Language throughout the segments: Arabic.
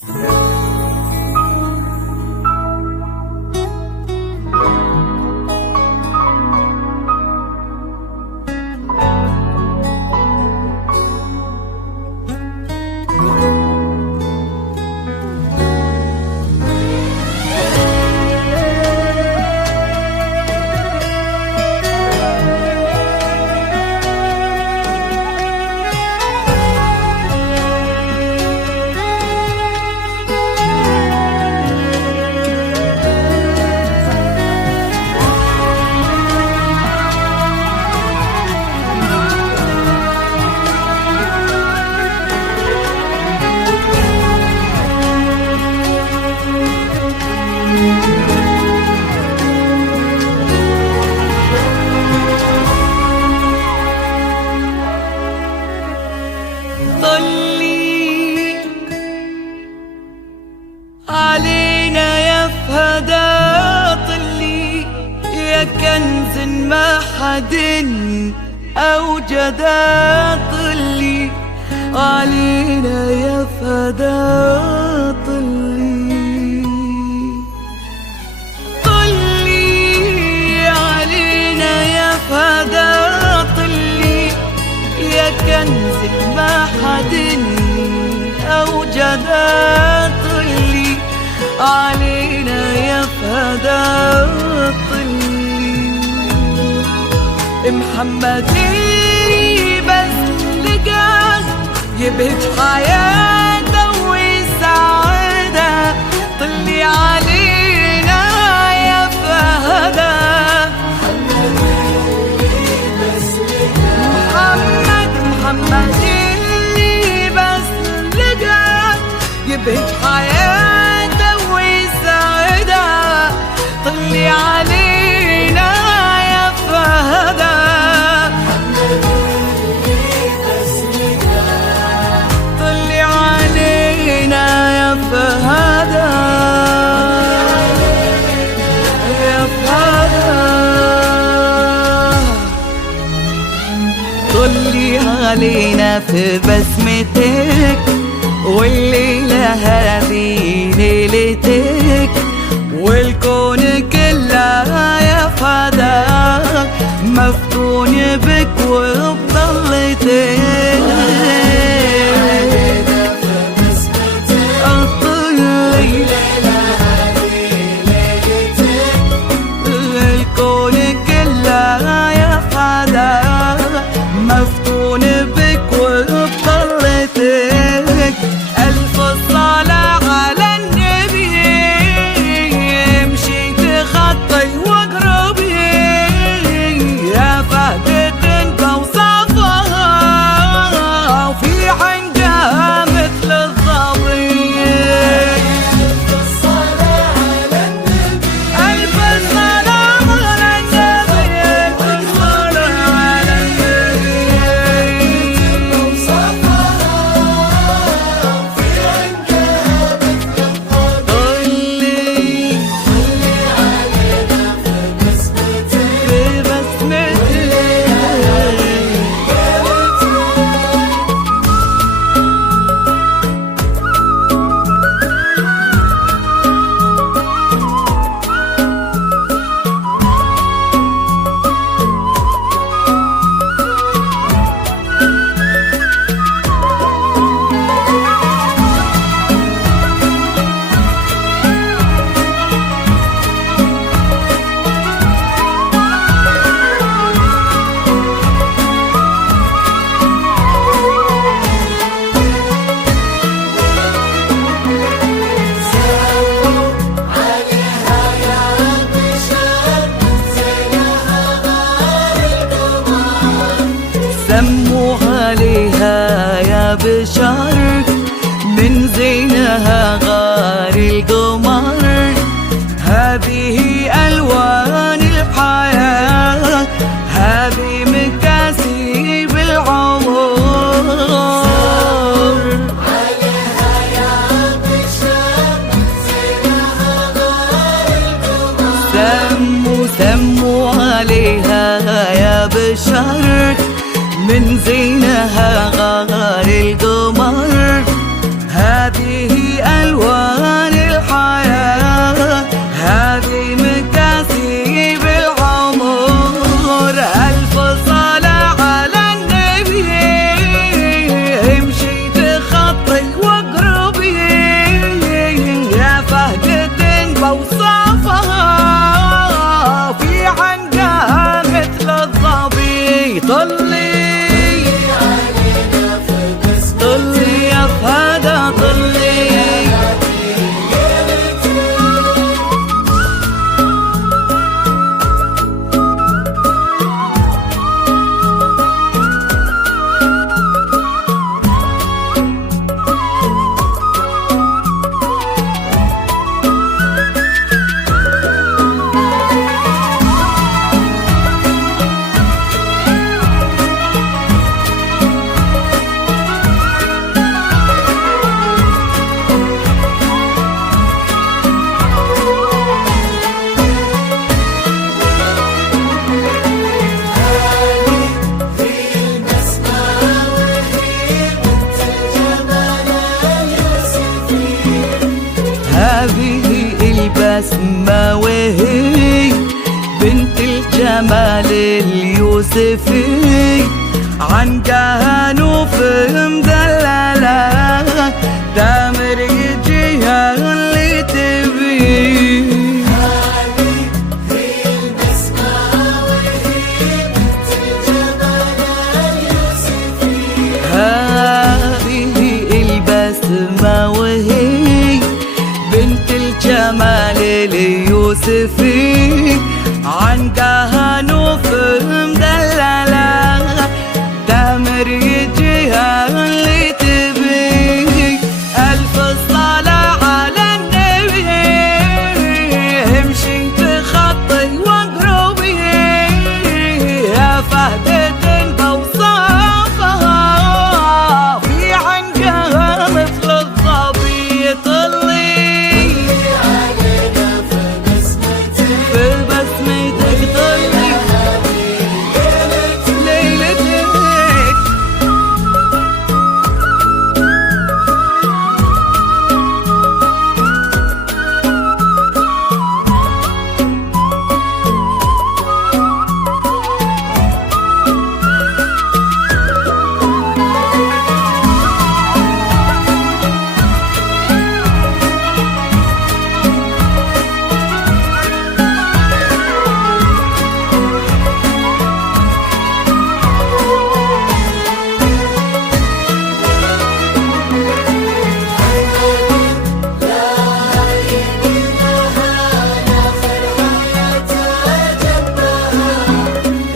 طلي علينا يا فهدا، طلي يا كنز ما حد أوجدا، طلي علينا يا فهدا، طلي طلي علينا يا فهدا، طلي يا كنز ما حد أوجدا، طلي علينا يا فهدا، طلي محمد اللي بس لقاه يبهج حياته ويسعدها، طلي علينا يا فهدا، محمد اللي بس لقاه يبهج حياته ويسعدها، طلي علينا يا فهدا، طلي علينا يا فهدا، يا فهدا، طلي علينا في بسمتك، والليلة هذه ليلتك، والكون كلها يا فهدا مفتون بك وبضلتك، الكون كلها يا فهدا مفتون بك وبضلتك، ألف الصلاة على النبي، مشيت خطي واقربي يا فهدة انت وصفها، وفي عندها مثل الظبي، ألف الصلاة على النبي، ألف الصلاة على النبي، ألف الصلاة على النبي، وصفها وفي عندها مثل الظبي، طلي علينا في بسمتك، في بسمتك. سموا عليها يا بشر، من زينها غار القمر، هذه ألوان الحياة، هذه مكاسب العمر، عليها يا بشر، من زينها غار القمر، سموا عليها يا بشر، من زينها غار القمر، هذه ألوان البسمة وهي بنت الجمال اليوسفي، عن كهنوف مدللة تامر يجيها اللي تبي. هذه هي البسمة وهي بنت الجمال اليوسفي، هذه البسمة وهي بنت الجمال اليوسفي، عن كهنوف مدللة تامر يجيها اللي تبي. ألف الصلاة على النبي، امشي تخطي واقربي يا فهدة بوصافها، في عنقها مثل الظبي طلي علينا في بسمتك طلي ليلتك.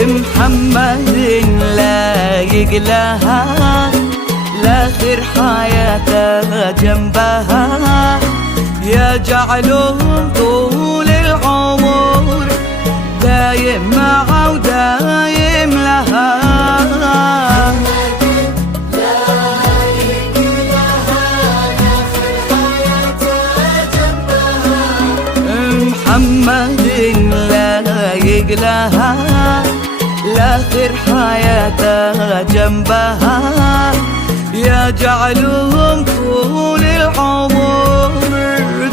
محمد لا يقلها لاخر حياته جنبها، يجعلهم طول العمر دايم معه ودايم لها. محمد لا يقلها لاخر حياته جنبها، يجعلهم طول العمر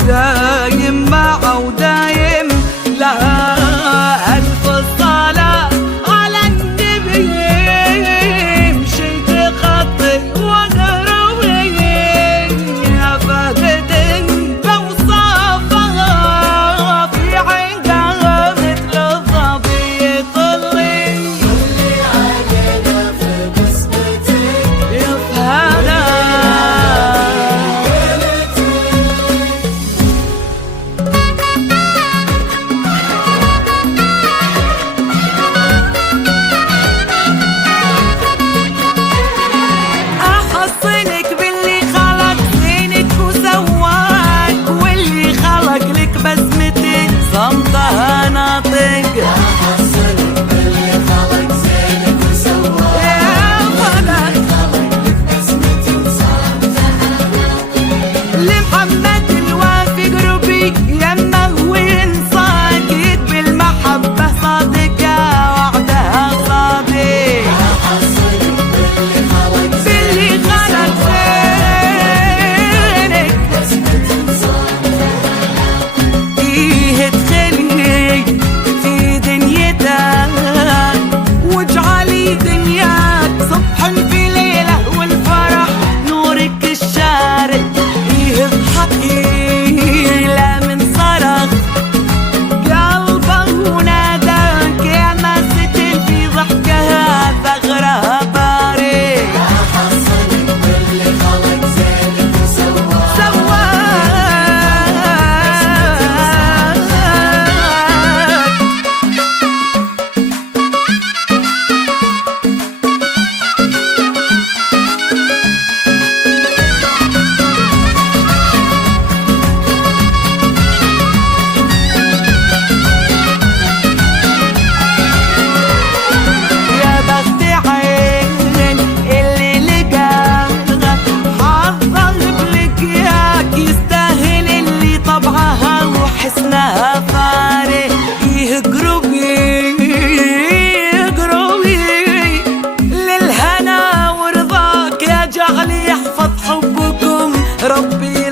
دايم معه ودايم لها. ألف الصلاة على النبي، امشي تخطي واقربي يا فهدة بوصافها، في عنقها مثل الظبي طلي علينا في بسمتك يا فهدة. أحصنك باللي خلق زينك وسواك، واللي خلق لك بسمتك صمتها ناطق. أحصنك باللي خلق زينك وسواك، يا فهدة خلق لك بسمتك صمتها ناطق. لمحمد الوافي قربي يمه وينصاك، بالمحبة صادقة وعدها صادق. أحصنك باللي خلق باللي خلق زينك بسمتك صمتها ناطق. فيه ادخلي في دنيتك، واجعلي دنياك صبح في ليلة والفرح نورك الشارق. فيه اضحكي لا من صرخ قلبه وناداك، يا ماسة في ضحكها ثغرها بارق. أحصنك باللي خلق زينك وسواك، سواك يا بخت عين اللي لقاها حظها بلك ياك، يستاهل اللي طبعها وحسنها فارق. قربي للهنا ورضاك، يا جعل يحفظ حبكم ربي